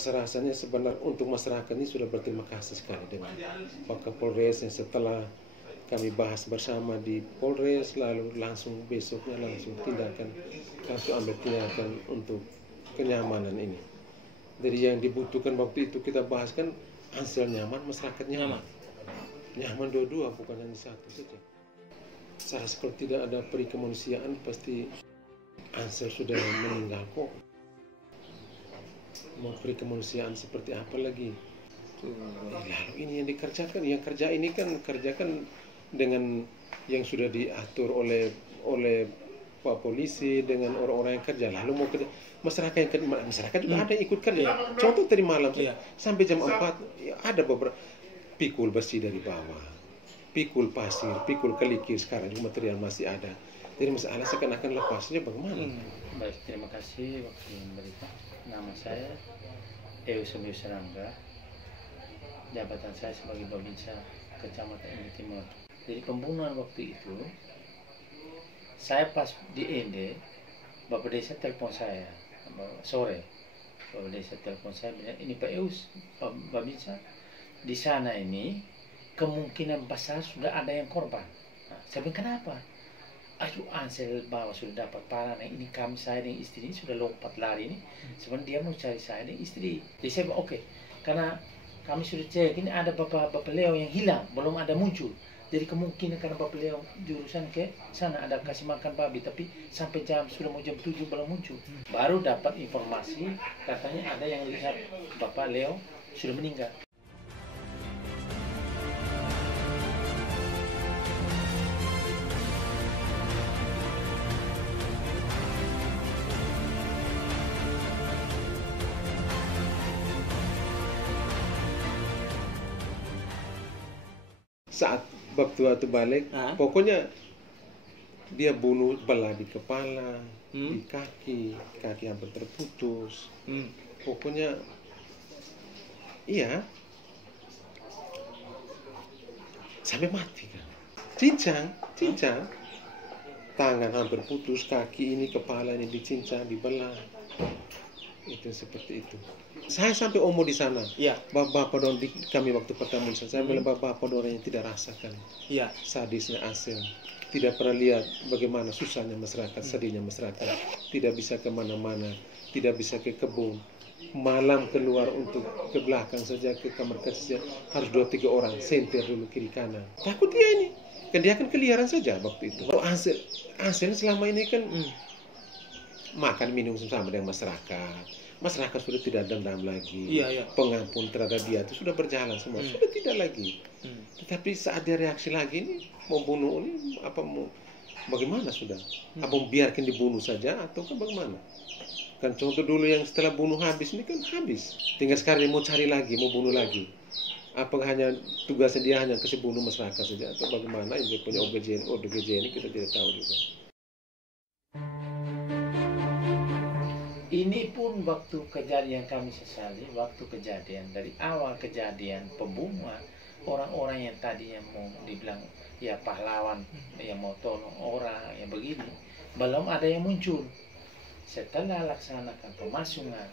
rasa-rasanya sebenarnya untuk masyarakat ini sudah berterima kasih sekali dengan Pak Kapolres yang setelah kami bahas bersama di Polres, lalu langsung besoknya langsung ambil tindakan untuk kenyamanan ini. Jadi yang dibutuhkan waktu itu kita bahas kan Ansel nyaman, masyarakat nyaman. Nyaman dua-dua, bukan hanya satu saja. Saya rasa kalau tidak ada peri kemanusiaan pasti Ansel sudah meninggal kok. Mau peri kemanusiaan seperti apa lagi? Lalu ini yang dikerjakan, yang kerja ini kan kerjakan dengan yang sudah diatur oleh Pak Polisi dengan orang-orang yang kerja. Lalu mau kerja masyarakat juga ada yang ikut kerja. Contoh tadi malam sampai jam 4 ya, ada beberapa pikul besi dari bawah, pikul pasir, pikul kelikir, sekarang juga material masih ada. Jadi masalah seakan-akan lepasnya bagaimana? Baik, terima kasih waktu memberikan. Nama saya Eus Serangga, jabatan saya sebagai Babinsa Kecamatan Ende Timur. Jadi pembunuhan waktu itu, saya pas di Ende, Bapak Desa telepon saya sore. Bapak Desa telepon saya bilang, ini Pak Eus, Babinsa, di sana ini kemungkinan besar sudah ada yang korban. Nah, saya bilang kenapa? Aduh, Ansel bawa sudah dapat parah. Nah, ini saya dan istri ini sudah lompat lari ini. Sebenarnya dia mau cari saya dan istri. Jadi saya bilang oke, karena kami sudah cek ini ada Bapak Leo yang hilang, belum ada muncul. Jadi kemungkinan karena Bapak Leo jurusan ke sana ada kasih makan babi, tapi sampai sudah mau jam 7 belum muncul. Baru dapat informasi katanya ada yang lihat Bapak Leo sudah meninggal. Saat waktu balik, pokoknya dia bunuh belah di kepala, di kaki hampir terputus. Pokoknya, iya, sampai mati kan. Cincang, tangan hampir putus, kaki ini, kepala ini dicincang, dibelah. Itu seperti itu. Saya sampai omo di sana. Bapak don kami waktu pertama saya bilang bapak orang yang tidak rasakan sadisnya Ansel, tidak pernah lihat bagaimana susahnya masyarakat, sedihnya masyarakat, tidak bisa kemana-mana, tidak bisa ke kebun, malam keluar untuk ke belakang saja, ke kamar kerja harus 2-3 orang sentir dulu kiri kanan. Takut dia ini, kan dia akan keliaran saja waktu itu. Oh, Ansel selama ini kan makan minum sama dengan masyarakat sudah tidak dendam lagi. Pengampun terhadap dia itu sudah berjalan semua, sudah tidak lagi. Tetapi saat dia reaksi lagi ini mau bunuh ini bagaimana sudah? Apa membiarkan dibunuh saja atau bagaimana? Kan contoh dulu yang setelah bunuh habis ini kan habis. Tinggal sekarang dia mau cari lagi, mau bunuh lagi. Apakah hanya tugasnya dia hanya kasih bunuh masyarakat saja atau bagaimana? Yang dia punya ODGJ ini kita tidak tahu juga. Ini pun waktu kejadian kami sesali, waktu kejadian dari awal kejadian pembunuhan orang-orang yang tadi yang mau dibilang ya pahlawan yang mau tolong orang yang begini belum ada yang muncul. Setelah laksanakan pemasungan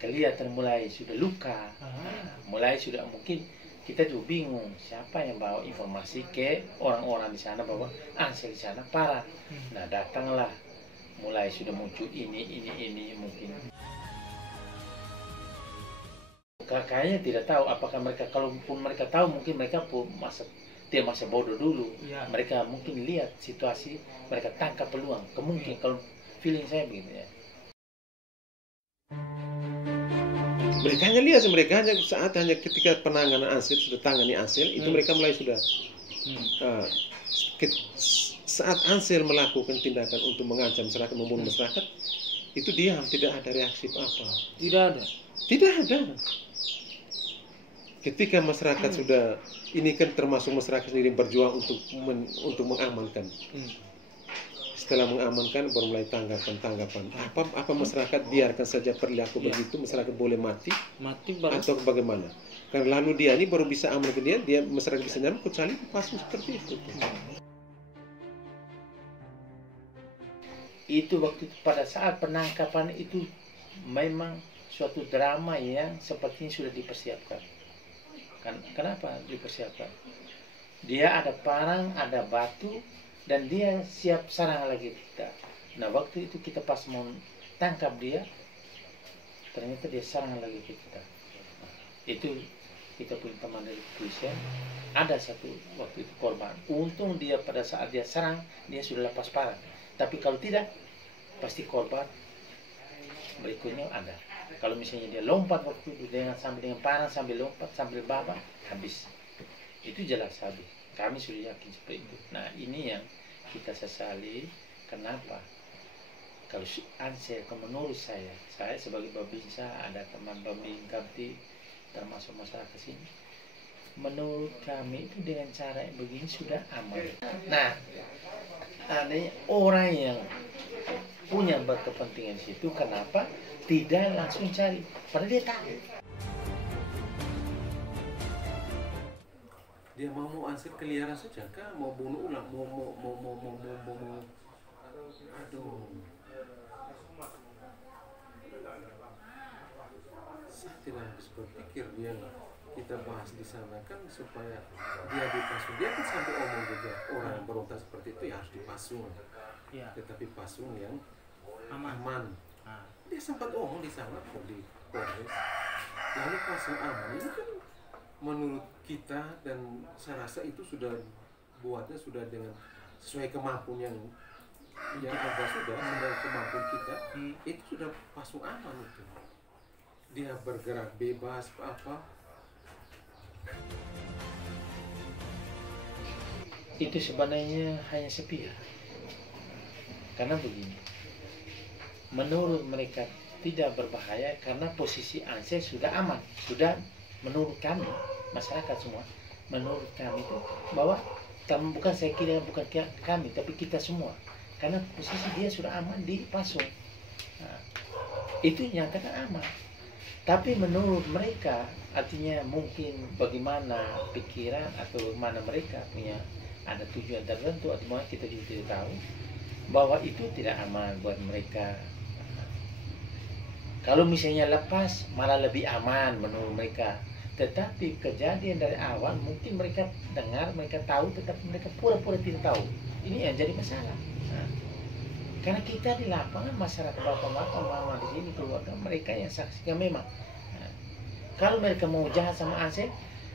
kelihatan mulai sudah luka, mulai sudah mungkin kita juga bingung siapa yang bawa informasi ke orang-orang di sana bahwa Ansel di sana parah. Nah datanglah mulai sudah muncul ini mungkin. Kayaknya tidak tahu apakah mereka, kalaupun mereka tahu mungkin mereka pun dia masa bodoh dulu. Mereka mungkin lihat situasi, mereka tangkap peluang. Kemungkinan kalau feeling saya begitu ya. Mereka hanya saat ketika penanganan Ansel sudah tangani Ansel itu mereka mulai sudah saat Ansel melakukan tindakan untuk mengancam masyarakat, membunuh masyarakat, itu diam, tidak ada reaksi apa-apa. Tidak ada. Ketika masyarakat sudah, ini kan termasuk masyarakat sendiri berjuang untuk mengamankan. Setelah mengamankan baru mulai tanggapan. Apa masyarakat biarkan saja perilaku begitu, masyarakat boleh mati baru. Atau bagaimana? Karena lalu dia ini baru bisa amankan dia masyarakat bisa nyaman kecuali pasung seperti itu. Itu waktu itu pada saat penangkapan itu memang suatu drama yang sepertinya sudah dipersiapkan. Kenapa dipersiapkan? Dia ada parang, ada batu, dan dia siap serang lagi kita. Nah, waktu itu kita pas mau tangkap dia, ternyata dia serang lagi kita. Itu kita punya teman dari kepolisian, ada satu waktu itu korban. Untung dia pada saat dia serang, dia sudah lepas parang. Tapi kalau tidak, pasti korban berikutnya ada. Kalau misalnya dia lompat waktu itu dengan parang, sambil lompat, sambil babak, habis. Itu jelas habis. Kami sudah yakin seperti itu. Nah, ini yang kita sesali. Kenapa? Kalau Ansel, menurut saya sebagai Babinsa, ada teman Babinsa termasuk masyarakat sini. Menurut kami itu dengan cara yang begini sudah aman. Nah, adanya orang yang punya berkepentingan situ, kenapa tidak langsung cari? Padahal dia tahu. Dia mau Ansel keliaran saja kah? Mau bunuh ulang? Mau aduh. Saya tidak habis berpikir dia kita bahas di sana kan supaya dia dipasung. Dia kan sampai omong juga orang yang berontak seperti itu ya harus dipasung. Ya. Tetapi pasung yang aman. Dia sempat omong di sana di Polres. Lalu pasung aman ini kan menurut kita, dan saya rasa itu sudah buatnya sudah dengan sesuai kemampuan yang ada sudah kemampuan kita, itu sudah pasung aman itu. Dia bergerak bebas apa. Itu sebenarnya hanya sepihak. Karena begini, menurut mereka tidak berbahaya karena posisi Ansel sudah aman, sudah menurut kami masyarakat semua, menurut kami itu bahwa bukan saya kira, bukan kami, tapi kita semua, karena posisi dia sudah aman di pasung. Nah, itu yang kata aman. Tapi menurut mereka, artinya mungkin bagaimana pikiran atau mana mereka punya ada tujuan tertentu atau mana kita juga tidak tahu, bahwa itu tidak aman buat mereka. Kalau misalnya lepas malah lebih aman menurut mereka. Tetapi kejadian dari awal mungkin mereka dengar, mereka tahu, tetapi mereka pura-pura tidak tahu. Ini yang jadi masalah. Nah, karena kita di lapangan, masyarakat bapak-bapak, mama di sini, keluarga mereka yang saksikan memang. Nah, kalau mereka mau jahat sama Ansel,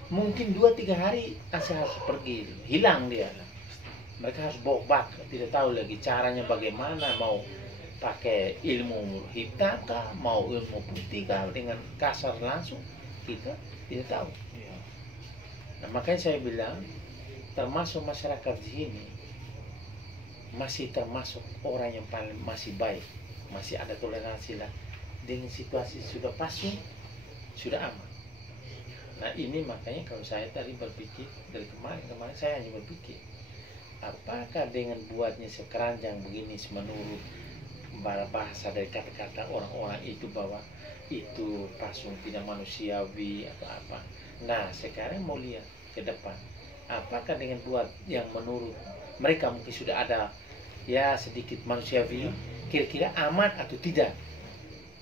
mungkin 2-3 hari Ansel harus pergi, hilang dia. Mereka harus bobak, tidak tahu lagi caranya bagaimana, mau pakai ilmu hitam kah, mau ilmu putih kah, dengan kasar langsung, kita tidak tahu. Nah, makanya saya bilang, termasuk masyarakat di sini masih termasuk orang yang paling masih baik, masih ada toleransi lah. Dengan situasi sudah pasung, sudah aman. Nah, ini makanya kalau saya tadi berpikir dari kemarin saya hanya berpikir, apakah dengan buatnya sekeranjang begini menurut bahasa dari kata-kata orang-orang itu bahwa itu pasung tidak manusiawi atau apa. Nah, sekarang mau lihat ke depan, apakah dengan buat yang menurut mereka mungkin sudah ada ya sedikit manusiawi, kira-kira aman atau tidak.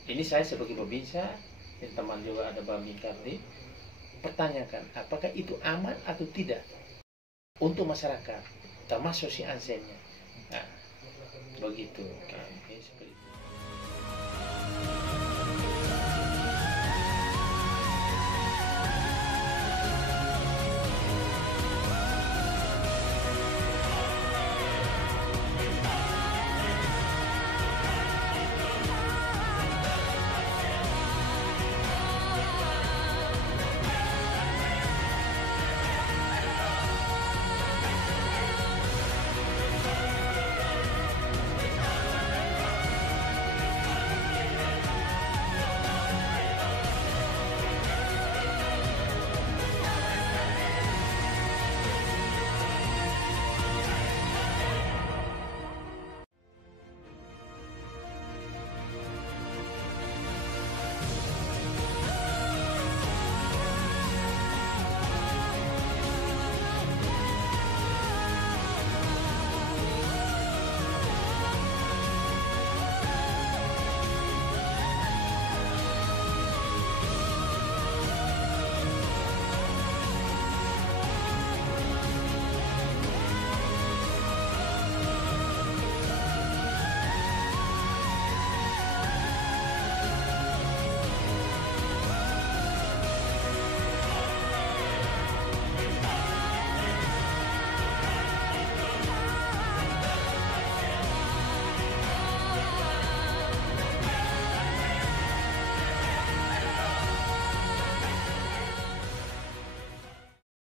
Ini saya sebagai Babinsa dan teman juga ada Babinsa tadi pertanyakan, apakah itu aman atau tidak untuk masyarakat, termasuk si Anselnya. Nah, begitu. Seperti itu.